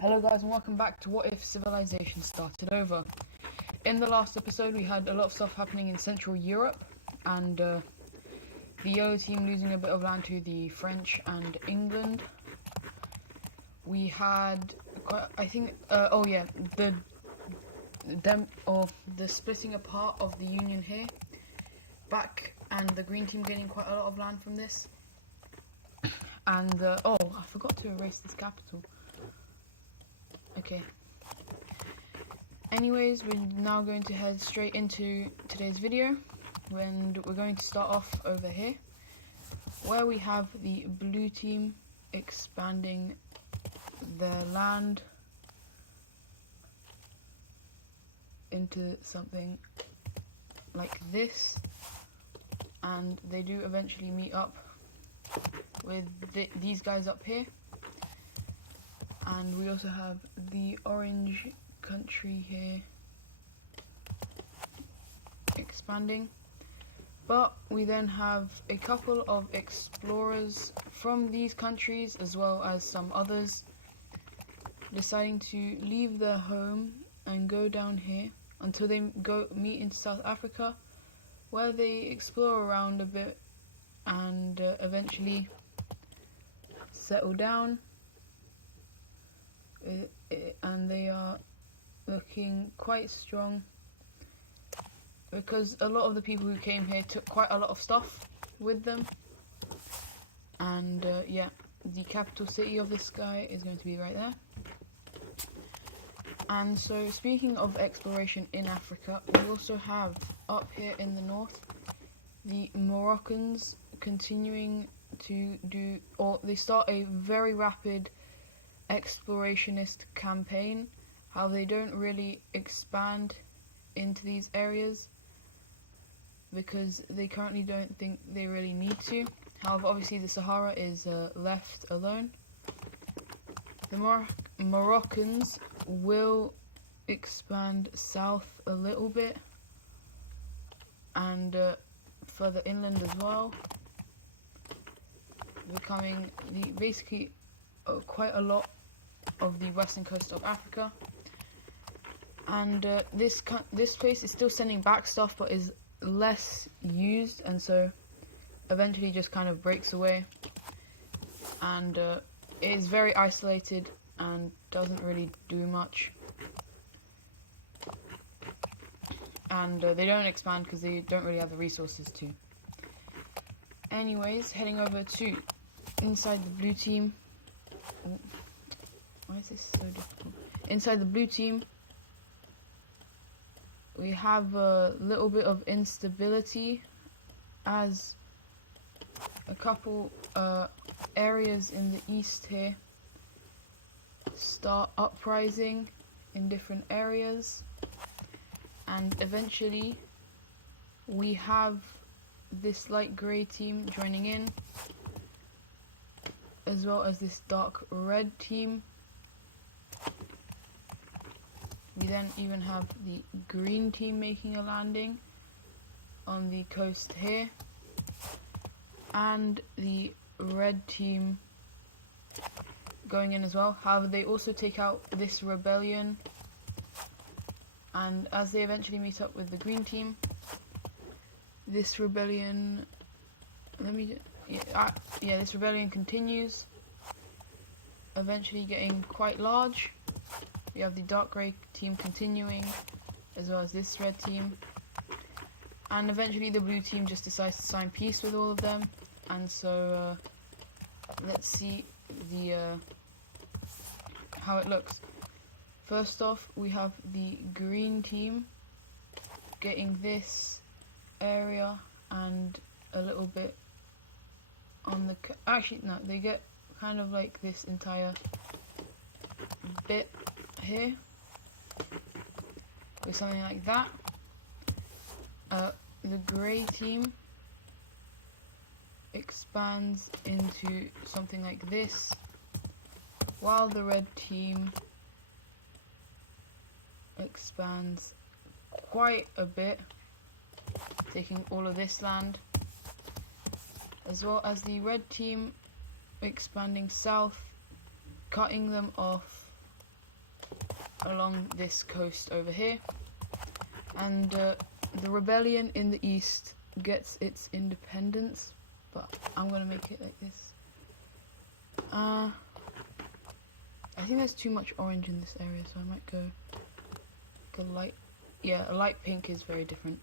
Hello guys and welcome back to What If Civilization Started Over. In the last episode we had a lot of stuff happening in Central Europe and the yellow team losing a bit of land to the French and England. We had quite, the splitting apart of the Union here back, and the green team getting quite a lot of land from this. And I forgot to erase this capital. Okay. Anyways, we're now going to head straight into today's video, and we're going to start off over here, where we have the blue team expanding their land into something like this, and they do eventually meet up with these guys up here. And we also have the orange country here expanding. But we then have a couple of explorers from these countries, as well as some others, deciding to leave their home and go down here until they go meet in South Africa, where they explore around a bit and eventually settle down. And they are looking quite strong because a lot of the people who came here took quite a lot of stuff with them. And the capital city of this guy is going to be right there. And so, speaking of exploration in Africa, we also have up here in the north the Moroccans continuing to they start a very rapid explorationist campaign. How they don't really expand into these areas because they currently don't think they really need to. However, obviously the Sahara is left alone. The Moroccans will expand south a little bit and further inland as well, becoming basically quite a lot of the western coast of Africa. And this place is still sending back stuff, but is less used, and so eventually just kind of breaks away. And it is very isolated and doesn't really do much. And they don't expand because they don't really have the resources to. Anyways, heading over to inside the blue team. Why is this so difficult? Inside the blue team, we have a little bit of instability as a couple areas in the east here start uprising in different areas, and eventually we have this light grey team joining in, as well as this dark red team. We then even have the green team making a landing on the coast here, and the red team going in as well. However, they also take out this rebellion, and as they eventually meet up with the green team, this rebellion this rebellion continues, eventually getting quite large. We have the dark grey team continuing, as well as this red team, and eventually the blue team just decides to sign peace with all of them. And so let's see how it looks. First off, we have the green team getting this area and a little bit on the they get kind of like this entire bit here with something like that. The grey team expands into something like this, while the red team expands quite a bit, taking all of this land, as well as the red team expanding south, cutting them off along this coast over here, and the rebellion in the east gets its independence, but I'm gonna make it like this. I think there's too much orange in this area, so I might go like a light, yeah, a light pink is very different.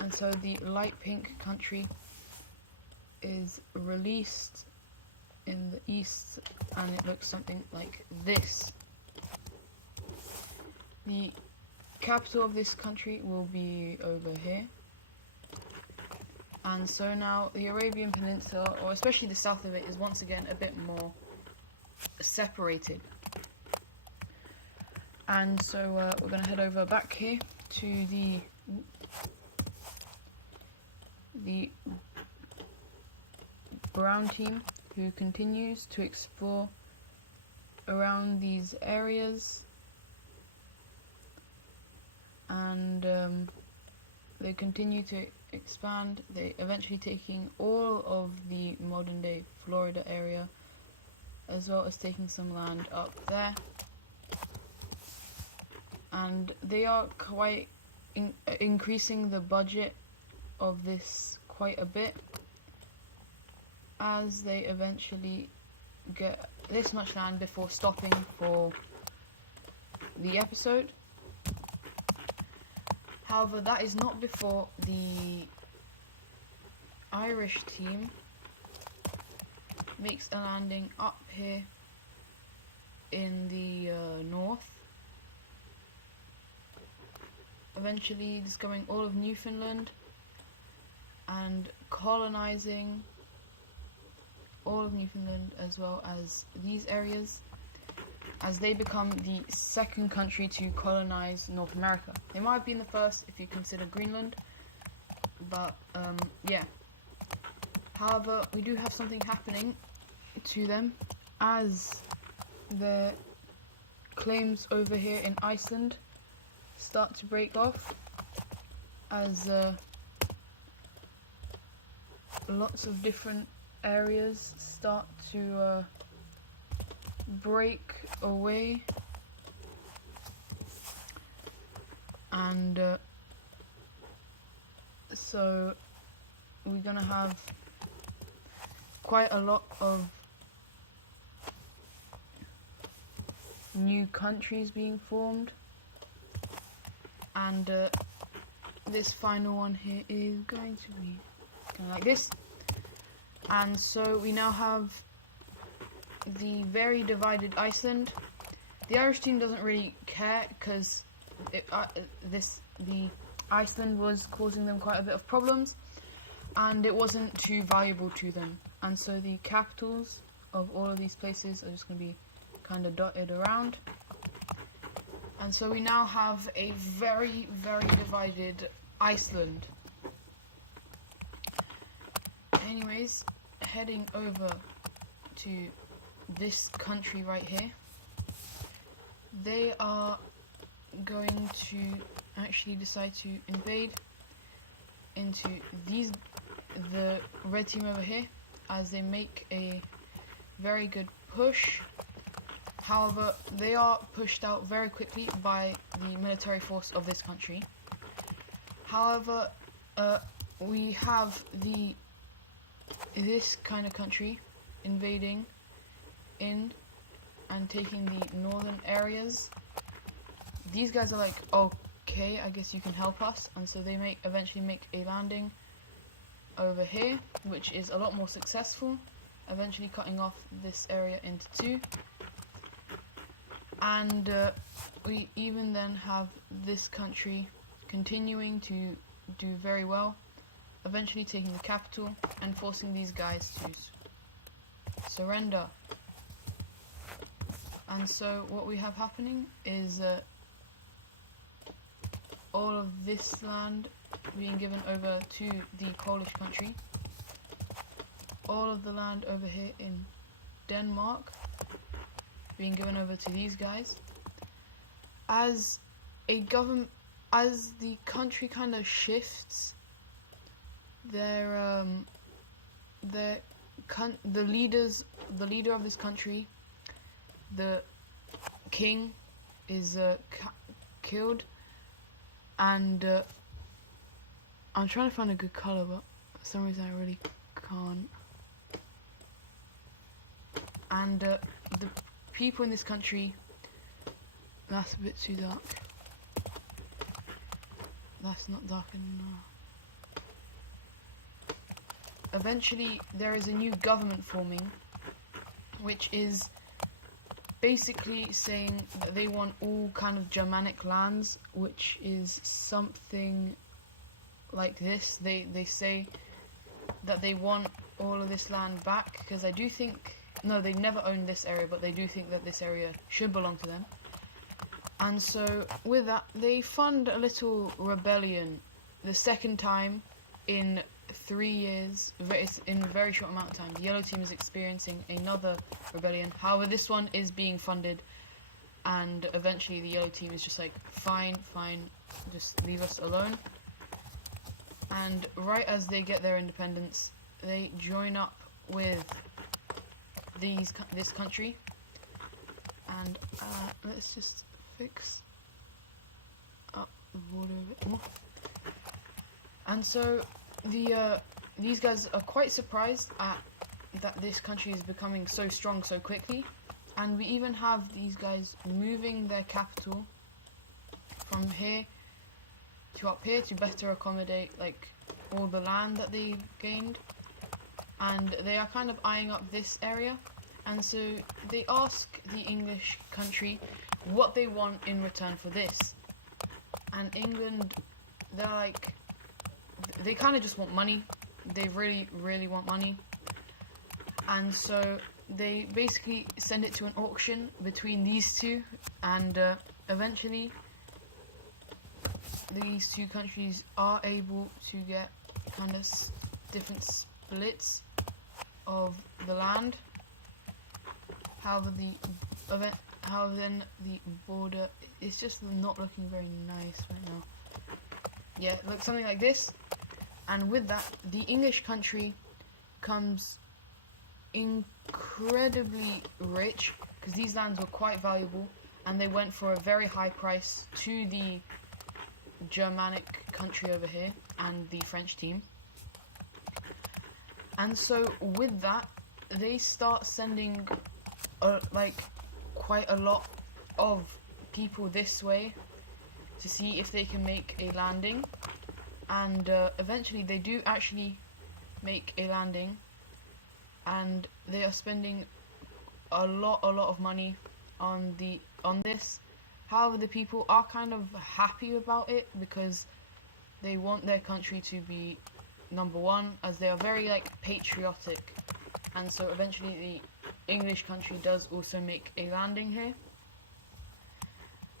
And so the light pink country is released in the east, and it looks something like this. The capital of this country will be over here. And so now the Arabian Peninsula, or especially the south of it, is once again a bit more separated. And so we're going to head over back here to the brown team, who continues to explore around these areas, and they continue to expand. They eventually taking all of the modern day Florida area, as well as taking some land up there, and they are quite increasing the budget of this quite a bit, as they eventually get this much land before stopping for the episode. However, that is not before the Irish team makes a landing up here in the north, eventually discovering all of Newfoundland and colonizing all of Newfoundland, as well as these areas, as they become the second country to colonize North America. They might have been the first if you consider Greenland, but yeah. However, we do have something happening to them, as their claims over here in Iceland start to break off, as lots of different areas start to break away, and so we're gonna have quite a lot of new countries being formed, and this final one here is going to be kind of like this. And so we now have the very divided Iceland. The Irish team doesn't really care, because the Iceland was causing them quite a bit of problems, and it wasn't too valuable to them. And so the capitals of all of these places are just going to be kind of dotted around. And so we now have a very, very divided Iceland. Anyways, heading over to this country right here, they are going to actually decide to invade into the red team over here, as they make a very good push. However, they are pushed out very quickly by the military force of this country. However, we have this kind of country invading in and taking the northern areas. These guys are like, okay, I guess you can help us, and so they eventually make a landing over here, which is a lot more successful, eventually cutting off this area into two. And we even then have this country continuing to do very well, eventually taking the capital and forcing these guys to surrender. And so what we have happening is all of this land being given over to the Polish country, all of the land over here in Denmark being given over to these guys. As the country kind of shifts, the leader of this country, the king, is killed, and I'm trying to find a good color, but for some reason I really can't. And the people in this country, that's a bit too dark. That's not dark enough. Eventually, there is a new government forming, which is basically saying that they want all kind of Germanic lands, which is something like this. They say that they want all of this land back, because I do think, no, they never owned this area, but they do think that this area should belong to them. And so with that, they fund a little rebellion, the second time in 3 years, in a very short amount of time. The yellow team is experiencing another rebellion. However, this one is being funded, and eventually the yellow team is just like, fine, just leave us alone. And right as they get their independence, they join up with this country. And let's just fix up the border a bit more. And so these guys are quite surprised at that this country is becoming so strong so quickly, and we even have these guys moving their capital from here to up here to better accommodate like all the land that they gained, and they are kind of eyeing up this area. And so they ask the English country what they want in return for this, and England, they're like, they kind of just want money. They really want money. And so they basically send it to an auction between these two, and eventually these two countries are able to get kind of different splits of the land. However, then the border is just not looking very nice right now. Yeah, it looks something like this. And with that, the English country comes incredibly rich, because these lands were quite valuable, and they went for a very high price to the Germanic country over here and the French team. And so with that, they start sending like quite a lot of people this way to see if they can make a landing. And eventually they do actually make a landing, and they are spending a lot of money on this. However, the people are kind of happy about it, because they want their country to be number one, as they are very like patriotic. And so eventually the English country does also make a landing here.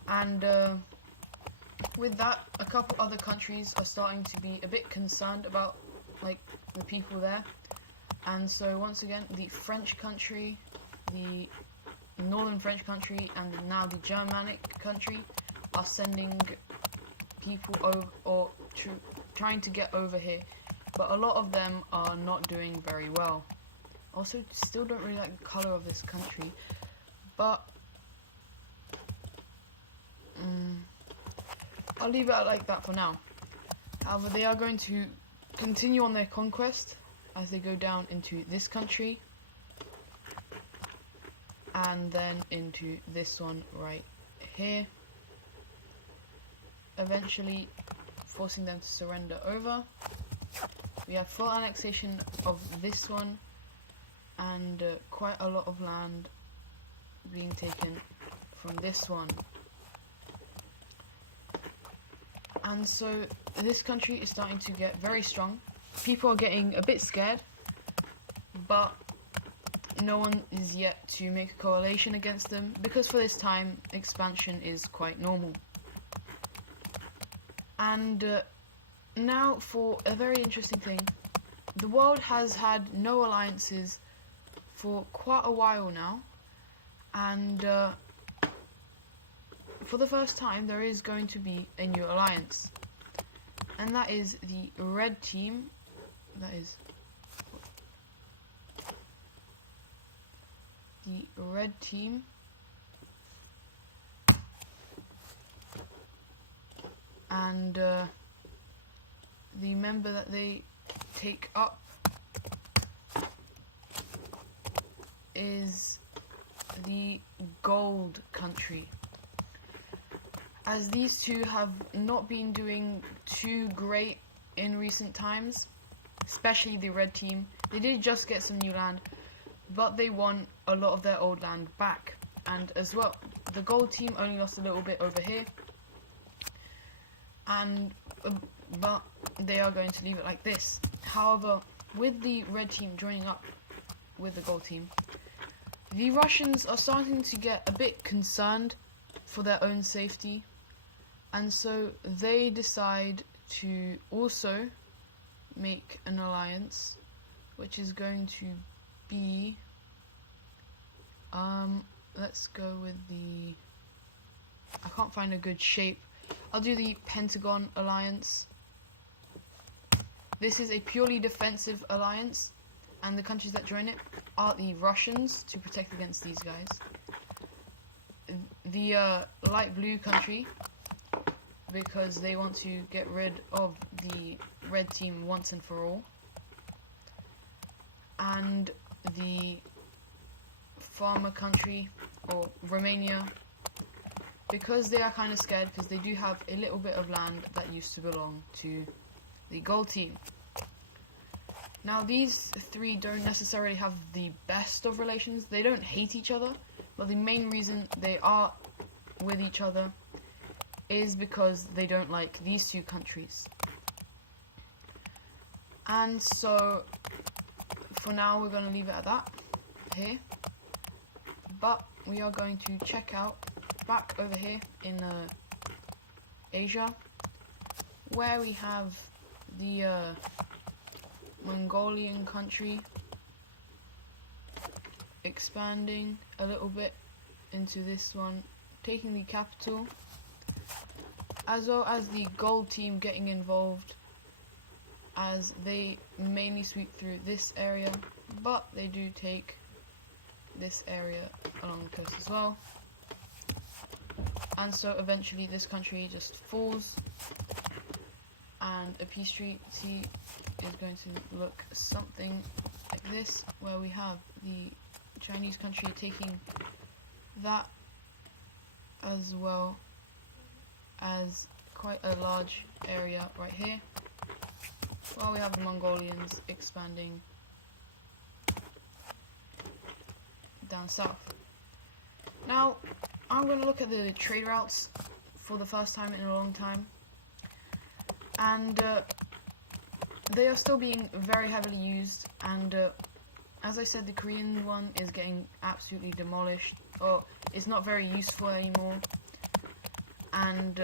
And with that, a couple other countries are starting to be a bit concerned about like the people there. And so once again, the French country, the northern French country, and now the Germanic country are sending people over, or trying to get over here. But a lot of them are not doing very well. Also, still don't really like the color of this country, but I'll leave it like that for now. However, they are going to continue on their conquest as they go down into this country, and then into this one right here, eventually forcing them to surrender over. We have full annexation of this one, and quite a lot of land being taken from this one. And so this country is starting to get very strong. People are getting a bit scared, but no one is yet to make a coalition against them, because for this time expansion is quite normal. And now for a very interesting thing. The world has had no alliances for quite a while now, and for the first time there is going to be a new alliance, and that is the red team. That is the red team and the member that they take up is the gold country. As these two have not been doing too great in recent times, especially the red team. They did just get some new land, but they won a lot of their old land back. And as well, the gold team only lost a little bit over here, and but they are going to leave it like this. However, with the red team joining up with the gold team, the Russians are starting to get a bit concerned for their own safety, and so they decide to also make an alliance, which is going to be let's go with the, I can't find a good shape. I'll do the Pentagon alliance. This is a purely defensive alliance, and the countries that join it are the Russians to protect against these guys, the light blue country because they want to get rid of the red team once and for all, and the farmer country, or Romania, because they are kind of scared because they do have a little bit of land that used to belong to the gold team. Now these three don't necessarily have the best of relations. They don't hate each other, but the main reason they are with each other is because they don't like these two countries. And so for now we're going to leave it at that here, but we are going to check out back over here in Asia, where we have the Mongolian country expanding a little bit into this one, taking the capital, as well as the gold team getting involved, as they mainly sweep through this area, but they do take this area along the coast as well. And so eventually this country just falls, and a peace treaty is going to look something like this, where we have the Chinese country taking that, as well as quite a large area right here, while we have the Mongolians expanding down south. Now I'm going to look at the trade routes for the first time in a long time, and they are still being very heavily used, and as I said, the Korean one is getting absolutely demolished, or it's not very useful anymore. And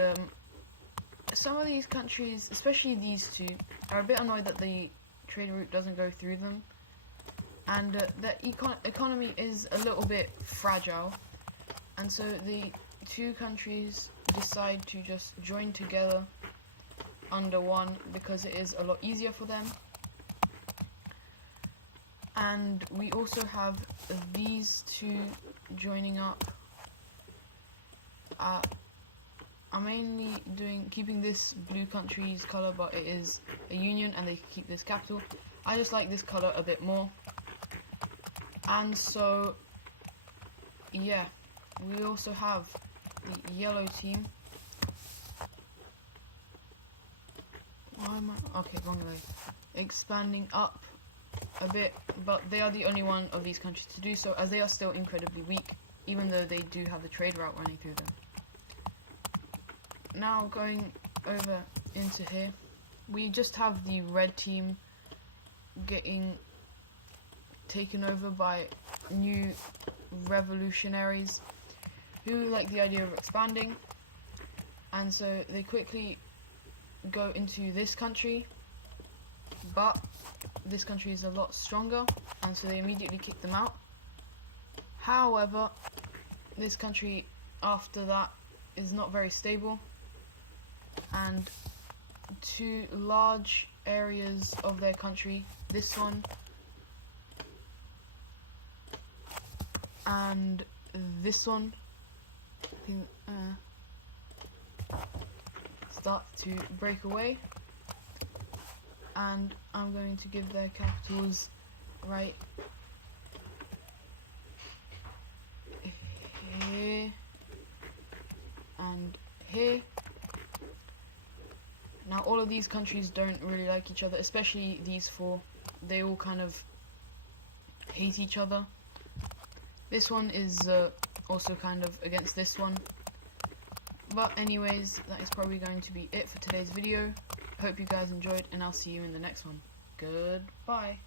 some of these countries, especially these two, are a bit annoyed that the trade route doesn't go through them, and their economy is a little bit fragile, and so the two countries decide to just join together under one because it is a lot easier for them. And we also have these two joining up. I'm mainly keeping this blue country's color, but it is a union and they keep this capital. I just like this color a bit more. And so yeah, we also have the yellow team. Why am I? Okay, wrong way. Expanding up a bit, but they are the only one of these countries to do so, as they are still incredibly weak, even though they do have the trade route running through them. Now going over into here, we just have the red team getting taken over by new revolutionaries who like the idea of expanding, and so they quickly go into this country, but this country is a lot stronger, and so they immediately kick them out. However, this country after that is not very stable, and two large areas of their country, this one and this one, let's start to break away, and I'm going to give their capitals right here and here. Now all of these countries don't really like each other, especially these four. They all kind of hate each other. This one is also kind of against this one. But anyways, that is probably going to be it for today's video. Hope you guys enjoyed, and I'll see you in the next one. Goodbye.